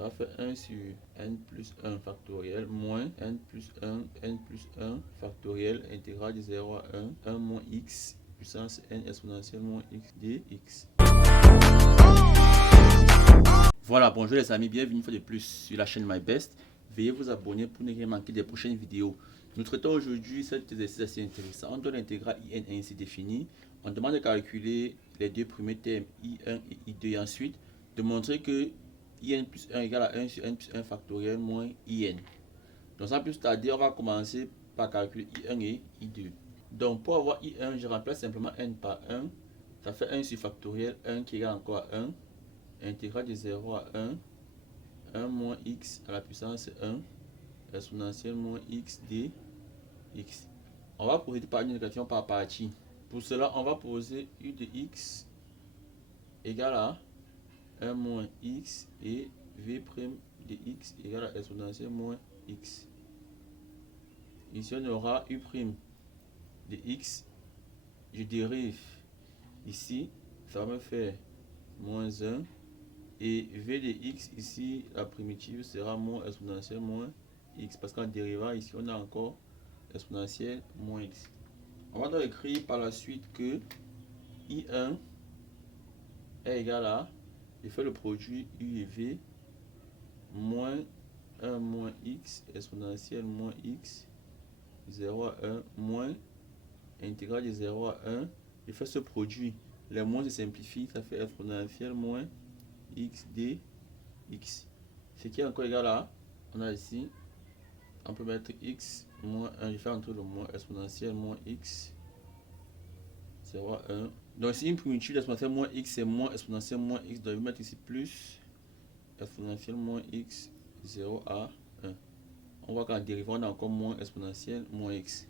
ça va faire 1 sur n plus 1 factoriel moins n plus 1 factoriel intégrale de 0 à 1 moins x puissance n exponentielle moins x dx. Voilà, bonjour les amis, bienvenue une fois de plus sur la chaîne MyBest. Veuillez vous abonner pour ne rien manquer des prochaines vidéos. Nous traitons aujourd'hui cet exercice assez intéressant. On donne l'intégrale IN ainsi définie. On demande de calculer les deux premiers termes I1 et I2 et ensuite de montrer que IN plus 1 égale à 1 sur N plus 1 factoriel moins IN. Donc sans plus tarder, on va commencer par calculer I1 et I2. Donc pour avoir I1, je remplace simplement N par 1. Ça fait 1 sur factoriel 1 qui égale encore à 1. Intégrale de 0 à 1 moins x à la puissance 1 exponentielle moins x dx. On va procéder par une intégration par partie. Pour cela, on va poser u de x égale à 1 moins x et v' de x égale à exponentielle moins x. Ici, on aura u' de x. Je dérive ici, ça va me faire moins 1. Et v de x ici, la primitive sera moins exponentielle moins x. Parce qu'en dérivant ici, on a encore exponentielle moins x. On va donc écrire par la suite que I1 est égal à, je fais le produit u et v, moins 1 moins x exponentielle moins x, 0 à 1, moins intégrale de 0 à 1. Je fais ce produit. Les moins se simplifient, ça fait exponentielle moins x dx. Ce qui est encore égal à, on a ici, on peut mettre x moins 1, je fais entre le moins exponentielle moins x, 0 à 1. Donc ici, une primitive d'exponentielle moins x, c'est moins exponentielle moins x, donc je vais mettre ici plus exponentielle moins x, 0 à 1. On voit qu'en dérivant, on a encore moins exponentielle moins x.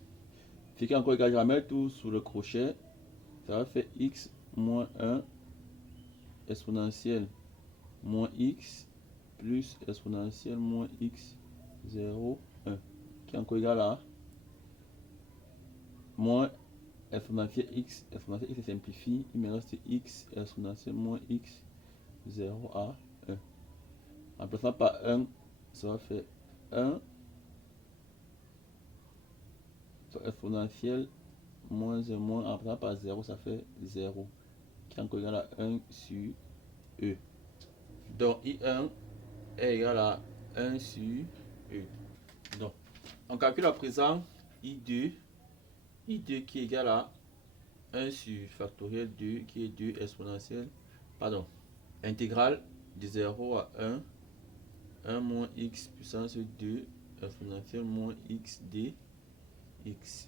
Ce qui est encore égal, je vais mettre tout sous le crochet, ça va faire x moins 1 exponentielle moins x plus exponentielle moins x 0 1 qui est encore égal à moins exponentielle x se simplifie, il me reste x exponentielle moins x 0 à 1. En remplaçant par 1, ça va faire 1 exponentielle moins 1 moins, en remplaçant par 0, ça fait 0 qui est encore égal à 1 sur e. Donc I1 est égal à 1 sur E. Donc, on calcule à présent I2 qui est égal à 1 sur factoriel 2 qui est 2 exponentielle, intégrale de 0 à 1 moins x puissance 2 exponentielle moins x dx.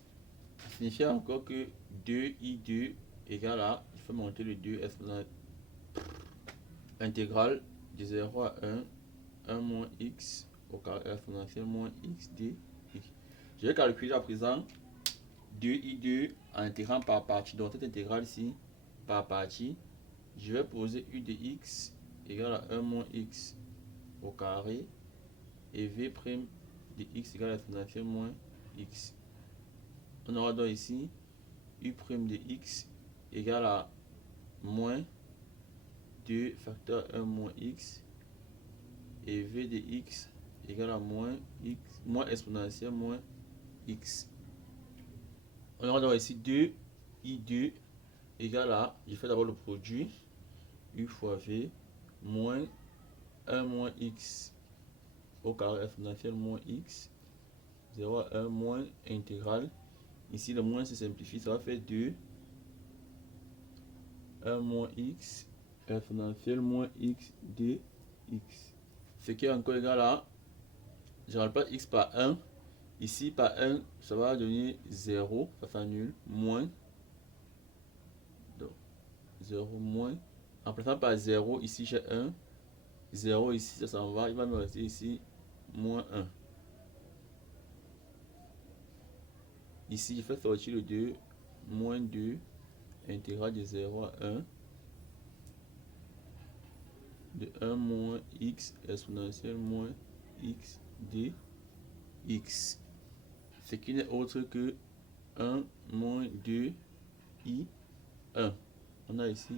Ça signifie encore que 2I2 égale à, il faut monter le 2 exponentielle, intégrale de 0 à 1 moins x au carré exponentielle moins x dx. Je vais calculer à présent 2i2 en intégrant par partie. Donc cette intégrale ici, par partie, je vais poser u de x égale à 1 moins x au carré et v' de x égale à exponentielle moins x. On aura donc ici u' de x égale à moins 2 facteur 1 moins x et v de x égale à moins x moins exponentielle moins x. On aura donc ici 2i2 égale à, je fais d'abord le produit, u fois v moins 1 moins x au carré exponentielle moins x, 0 à 1 moins intégrale. Ici le moins se simplifie, ça va faire 2 1 moins x exponentielle moins x dx. Ce qui est encore égal à, je remplace x par 1. Ici par 1, ça va donner 0, ça s'annule, moins. Donc 0 moins. En remplaçant par 0, ici j'ai 1. 0 ici, ça s'en va, il va me rester ici moins 1. Ici, je fais sortir le 2, moins 2, intégrale de 0 à 1. De 1 moins x exponentielle moins x dx. Ce qui n'est autre que 1 moins 2 I1. On a ici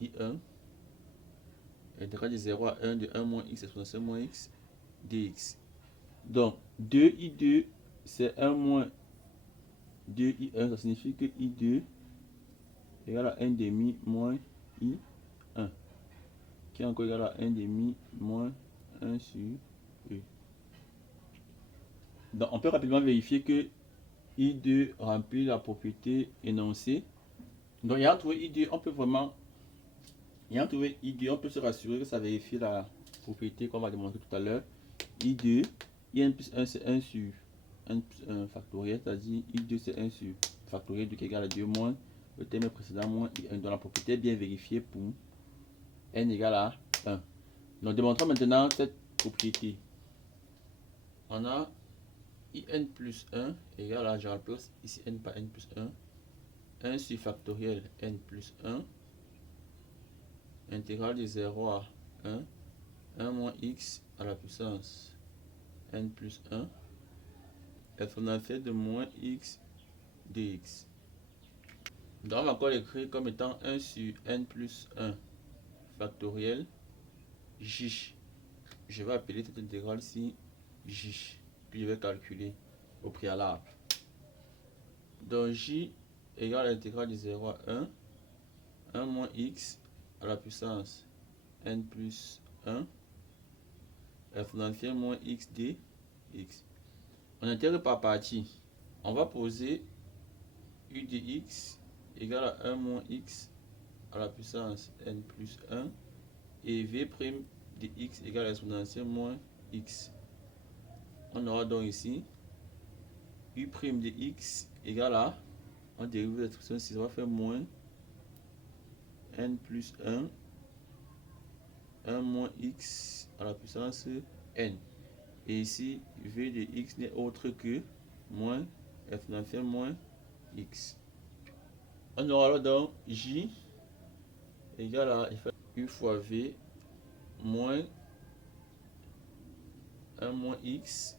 I1 Intégral de 0 à 1 de 1 moins x exponentielle moins x dx. Donc 2i2 c'est 1 moins 2i1, ça signifie que i2 égale à 1 demi moins i1, qui est encore égal à 1 demi moins 1 sur e. Donc on peut rapidement vérifier que i2 remplit la propriété énoncée. Donc ayant trouvé i2, on peut se rassurer que ça vérifie la propriété qu'on va démontrer tout à l'heure. i2, in plus 1 c'est 1 sur 1 plus 1 factoriel, c'est-à-dire i2 c'est 1 sur factoriel qui est égal à 2 moins le terme précédent moins i1. Donc la propriété est bien vérifiée pour n égale à 1. Donc démontrons maintenant cette propriété. On a in plus 1 égale à, je remplace ici n par n plus 1, 1 sur factoriel n plus 1, intégrale de 0 à 1, 1 moins x à la puissance n plus 1, exponentielle de moins x dx. Donc on va encore l'écrire comme étant 1 sur n plus 1 factoriel j. Je vais appeler cette intégrale ici j, puis je vais calculer au préalable. Donc j égale à l'intégrale de 0 à 1, 1 moins x à la puissance n plus 1, exponentielle moins x dx. On intègre par partie. On va poser u de x égale à 1 moins x à la puissance n plus 1 et v' de x égale à exponentielle moins x. On aura donc ici u' de x égale à, on dérive l'expression 6, on va faire moins n plus 1, 1 moins x à la puissance n. Et ici, v de x n'est autre que moins exponentielle moins x. On aura donc j égale à u fois v moins 1 moins x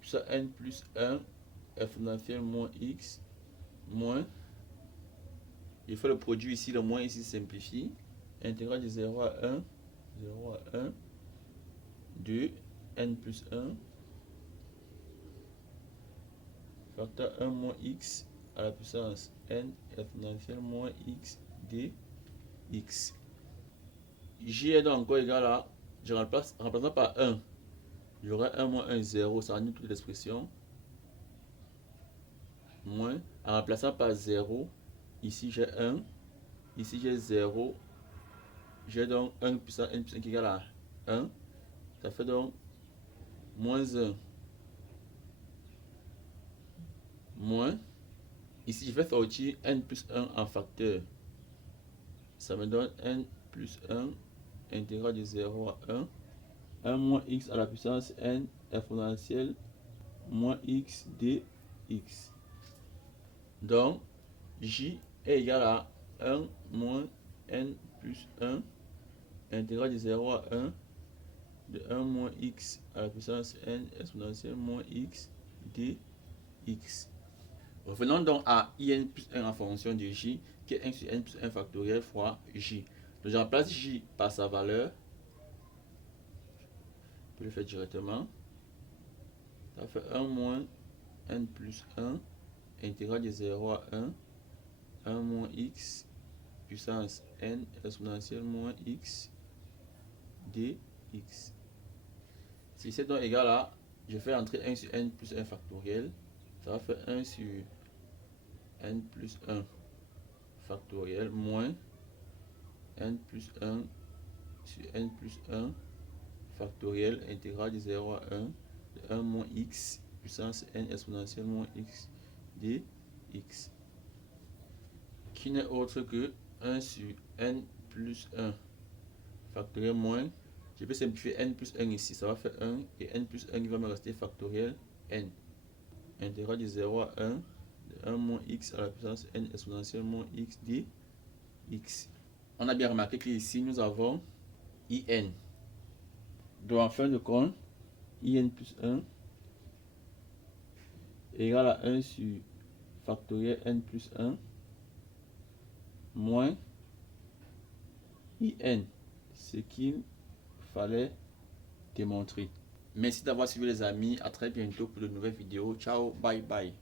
puissance n plus 1 exponentielle moins x moins, il faut le produit ici, le moins ici simplifie, intégrale de 0 à 1, 0 à 1, 2 n plus 1 facteur 1 moins x à la puissance n exponentielle moins x dx. J est donc encore égal à, je remplaçant par 1, j'aurai 1 moins 1, 0, ça annule toute l'expression. Moins, en remplaçant par 0, ici j'ai 1, ici j'ai 0, j'ai donc 1 puissance n plus 1 qui est égal à 1, ça fait donc moins 1, moins, ici je vais sortir n plus 1 en facteur, ça me donne n plus 1 intégrale de 0 à 1, 1 moins x à la puissance n exponentielle moins x dx. Donc j est égal à 1 moins n plus 1 intégrale de 0 à 1 de 1 moins x à la puissance n exponentielle moins x dx. Revenons donc à in plus 1 en fonction de j, qui est 1 sur n plus 1 factoriel fois j. Donc je remplace j par sa valeur. Je peux le faire directement. Ça fait 1 moins n plus 1 intégrale de 0 à 1, 1 moins x puissance n exponentielle moins x dx. Si c'est donc égal à, je fais entrer 1 sur n plus 1 factoriel, ça va faire 1 sur n plus 1 factoriel moins n plus 1 sur n plus 1 factoriel intégrale de 0 à 1 de 1 moins x puissance n exponentielle moins x dx, qui n'est autre que 1 sur n plus 1 factoriel moins, je peux simplifier n plus 1 ici, ça va faire 1 et n plus 1 qui va me rester factoriel n intégrale de 0 à 1 de 1 moins x à la puissance n exponentielle moins x dx. On a bien remarqué qu'ici nous avons in. Donc en fin de compte, in plus 1 égale à 1 sur factoriel n plus 1 moins in. ce qu'il fallait démontrer. Merci d'avoir suivi les amis, à très bientôt pour de nouvelles vidéos. Ciao, bye bye.